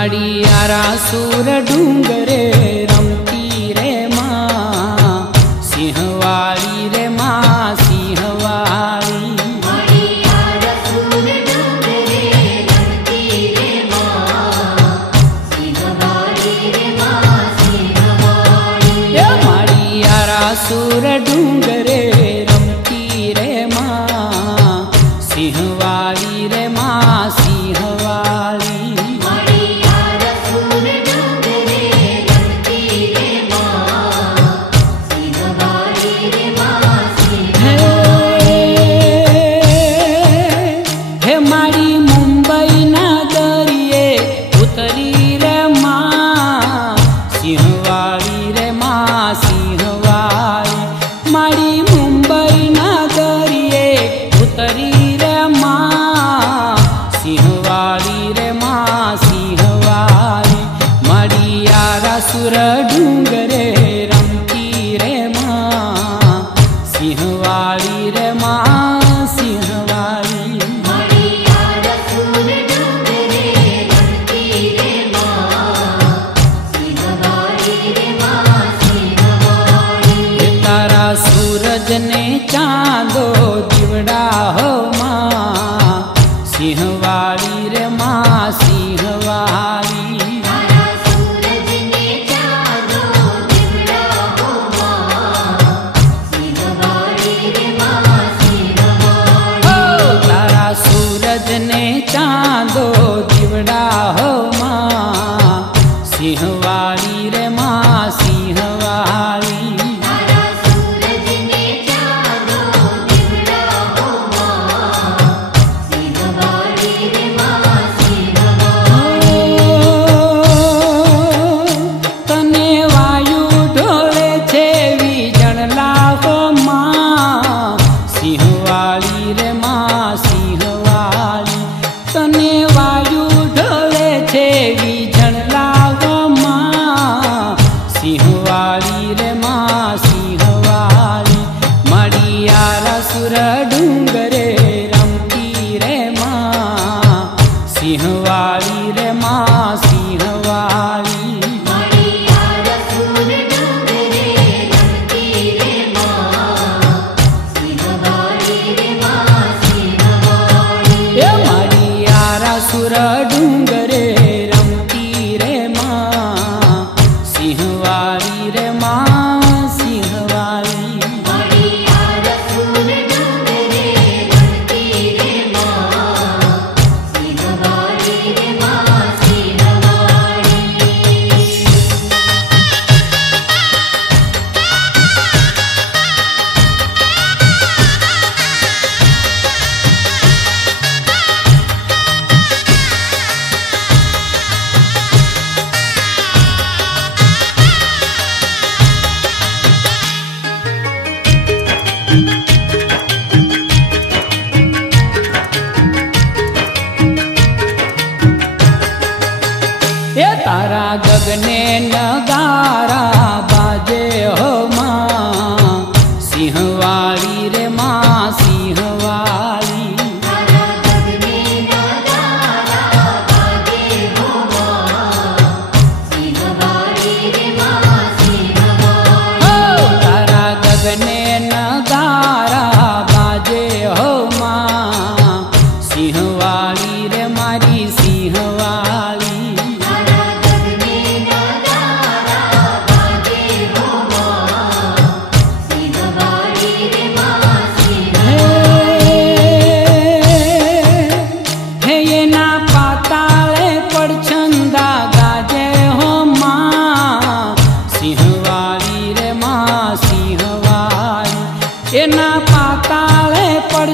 माड़ियारा सुर डूंगरे रमती रे माँ सिंहवाड़ी रे माँ सिंहवाड़ी। माड़ियारा सुर डूंगरे रमती रे माँ सिंहवाड़ी रे माँ सिंहवाड़ी। माड़ियारा सुर डूंगरे रमती रे माँ सिंहवाड़ी रे माँ सिंहवाड़ी। सुर डूंगरे रमती रे माँ सिंहवाड़ी रे माँ सिंहवाड़ी। माड़ियारा सुर डूंगरे रमती रे माँ सिंहवाड़ी रे माँ सिंहवाड़ी। तारा सूरज ने चांदो दिवड़ा हो माँ सिंहवाड़ी रे माँ सिंहवाड़ी। ने चांदो दिवड़ा हो माँ सिंहवाड़ी रे माँ सिंहवाड़ी। सूरज ने चांदो दिवड़ा हो माँ सिंहवाड़ी रे माँ सिंहवाड़ी। तने वायु ढोले छे वीजण लाहो माँ सिंहवाड़ी रे माँ सिंहवाड़ी। तने वायु ढोले छे वीजण लागो माँ सिंहवाड़ी रे माँ सिंहवाड़ी। माड़ियारा सुर डूंगरे रमती रे माँ सिंहवाड़ी रे माँ सिंहवाड़ी। माड़ियारा सुर डूंगरे रमती रे माँ सिंहवाड़ी रे माँ सिंहवाड़ी। माड़ियारा सुर डूंगरे रमती रे माँ सिंहवाड़ी रे माँ सिंहवाड़ी। माड़ियारा सुर डूंगरे रमती रे माँ सिंहवाड़ी रे माँ सिंहवाड़ी। तारा गगने नगारा बाजे हो माँ सिंहवाड़ी रे माँ सिंहवाड़ी। तारा गगने नगारा बाजे हो माँ सिंहवाड़ी रे माँ सिंहवाड़ी। तारा गगने नगारा बाजे हो माँ सिंहवाड़ी रे मारी सिंहवाड़ी। एना पाताले पड़